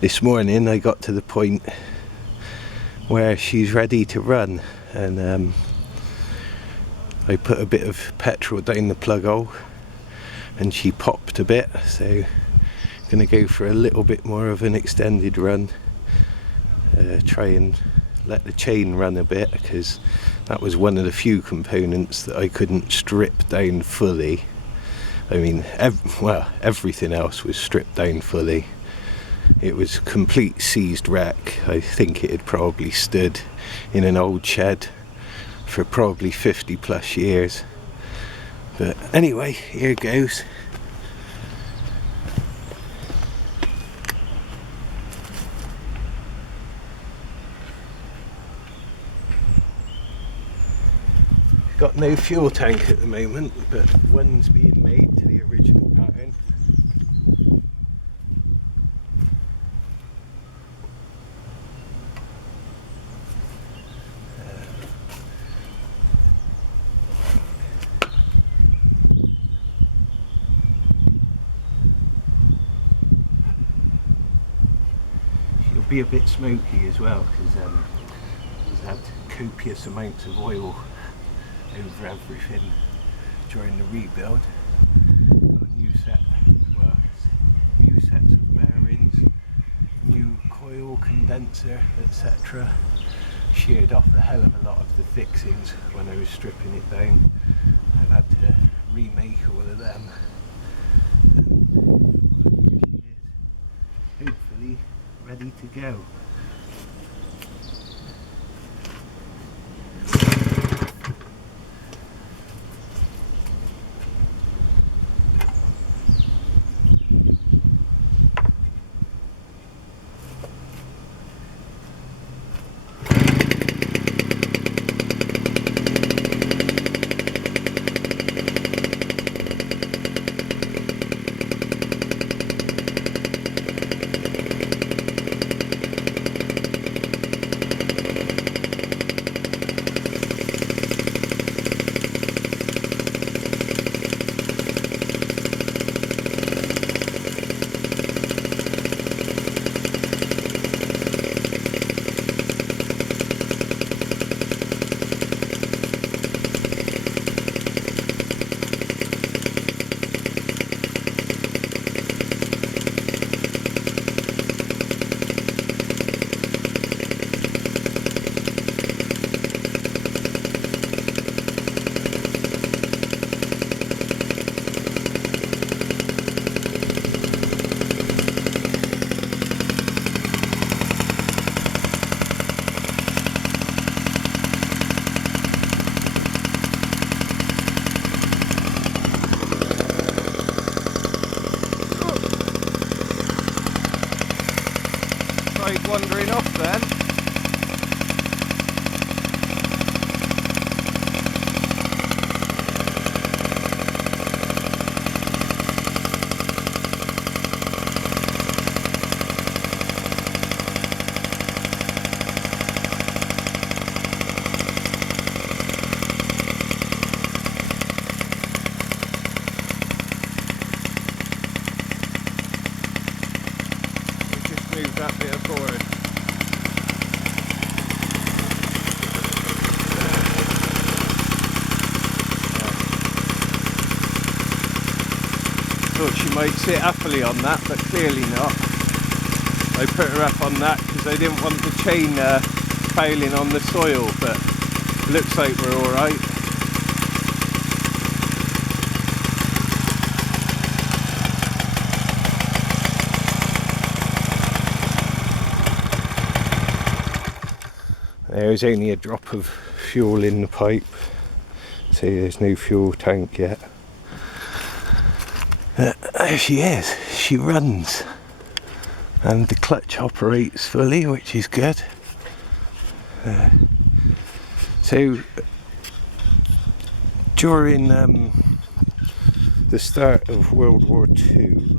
this morning I got to the point where she's ready to run, and I put a bit of petrol down the plug hole and she popped a bit, so I'm gonna go for a little bit more of an extended run, try and let the chain run a bit, because that was one of the few components that I couldn't strip down fully. I mean, everything else was stripped down fully. It was a complete seized wreck. I think it had probably stood in an old shed for probably 50 plus years. But anyway, here goes. Got no fuel tank at the moment, but one's being made to the original pattern. She'll be a bit smoky as well, because it's had copious amounts of oil over everything during the rebuild. Got a new sets of bearings, new coil, condenser, etc. Sheared off a hell of a lot of the fixings when I was stripping it down. I've had to remake all of them. And here she is, hopefully ready to go. Wandering off then. Move that bit forward. Thought she might sit happily on that, but clearly not. I put her up on that because I didn't want the chain fouling on the soil, but looks like we're alright. There's only a drop of fuel in the pipe, so there's no fuel tank yet. There she is, she runs, and the clutch operates fully, which is good. So during the start of World War II,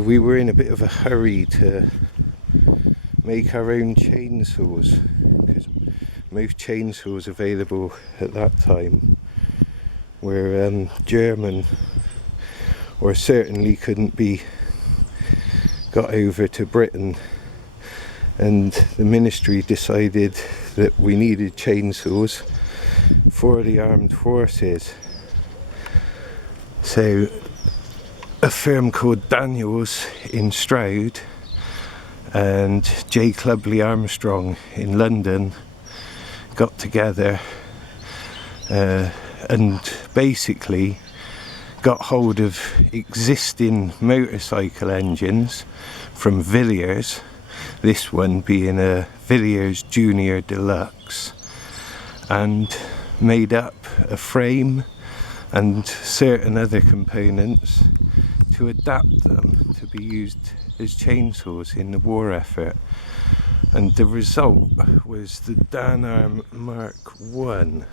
we were in a bit of a hurry to make our own chainsaws, because most chainsaws available at that time were German, or certainly couldn't be got over to Britain, and the ministry decided that we needed chainsaws for the armed forces. So a firm called Daniels in Stroud and J. Clubley Armstrong in London got together and basically got hold of existing motorcycle engines from Villiers, this one being a Villiers Junior Deluxe, and made up a frame and certain other components to adapt them to be used as chainsaws in the war effort. And the result was the Darnarm Mk1,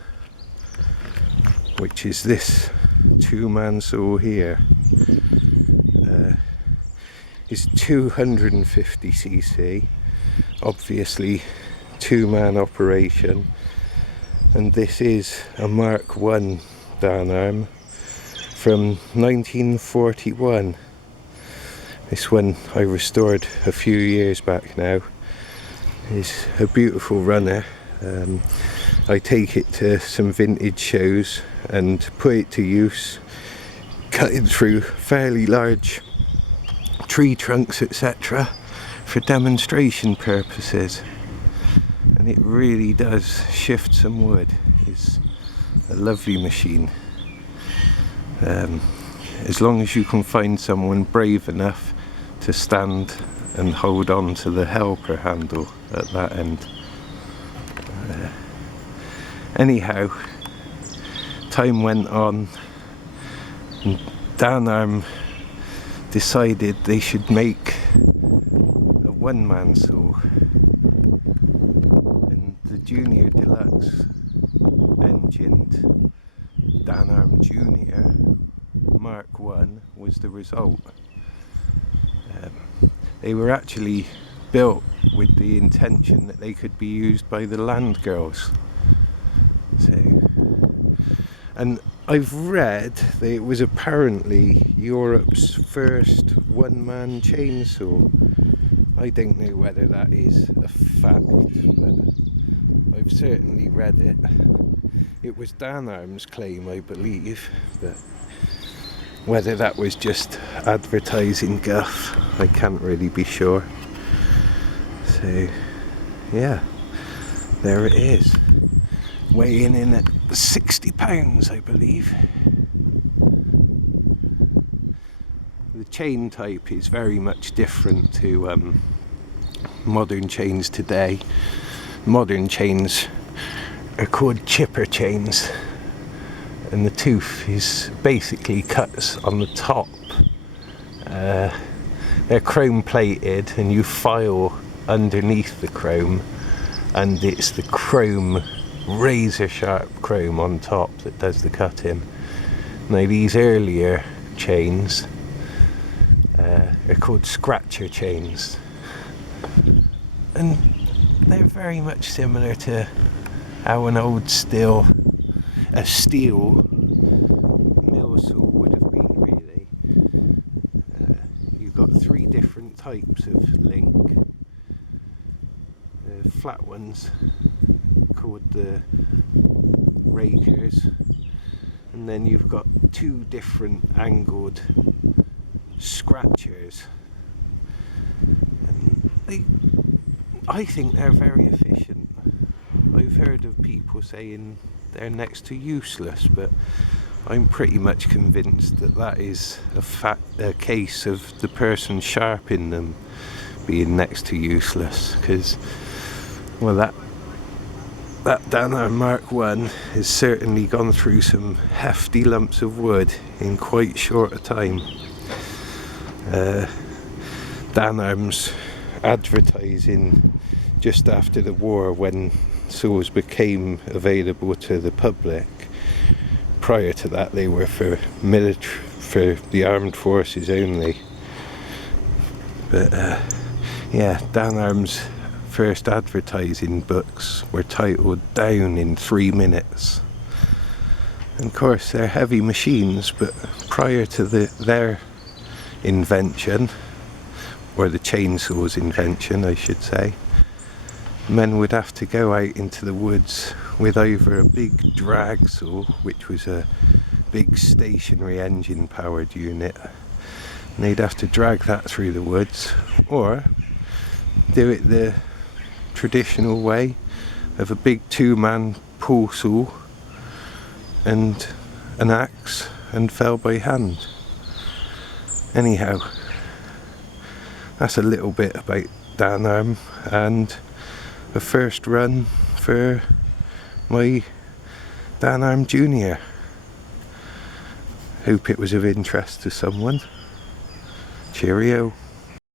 which is this two-man saw here. It's 250cc, obviously two-man operation, and this is a Mk1 Danarm from 1941. This one I restored a few years back now. It's a beautiful runner. I take it to some vintage shows and put it to use, cutting through fairly large tree trunks, etc., for demonstration purposes. And it really does shift some wood. It's a lovely machine. As long as you can find someone brave enough to stand and hold on to the helper handle at that end. Anyhow, time went on and Danarm decided they should make a one-man saw, and the Junior Deluxe engined Danarm Junior Mk1 was the result. They were actually built with the intention that they could be used by the land girls. So, and I've read that it was apparently Europe's first one-man chainsaw. I don't know whether that is a fact, but I've certainly read it. It was Danarm's claim, I believe, but whether that was just advertising guff, I can't really be sure. So, yeah, there it is. Weighing in at 60 pounds, I believe. The chain type is very much different to modern chains today. Modern chains are called chipper chains, and the tooth is basically cuts on the top. They're chrome plated, and you file underneath the chrome, and it's the chrome, razor sharp chrome on top that does the cutting. Now these earlier chains are called scratcher chains, and they're very much similar to how an old steel mill saw would have been, really. You've got three different types of link. The flat ones called the rakers, and then you've got two different angled scratchers, and I think they're very efficient. I've heard of people saying they're next to useless, but I'm pretty much convinced that that is a case of the person sharpening them being next to useless, because, well, that Danarm Mk1 has certainly gone through some hefty lumps of wood in quite short a time. Danarm's advertising just after the war, when saws became available to the public. Prior to that, they were for the armed forces only. But yeah, Danarm's first advertising books were titled Down in 3 Minutes. And of course, they're heavy machines, but prior to their invention, or the chainsaw's invention I should say, men would have to go out into the woods with either a big drag saw, which was a big stationary engine powered unit, and they'd have to drag that through the woods, or do it the traditional way of a big two-man pull saw and an axe and fell by hand. Anyhow, that's a little bit about Danarm and the first run for my Danarm Junior. Hope it was of interest to someone. Cheerio.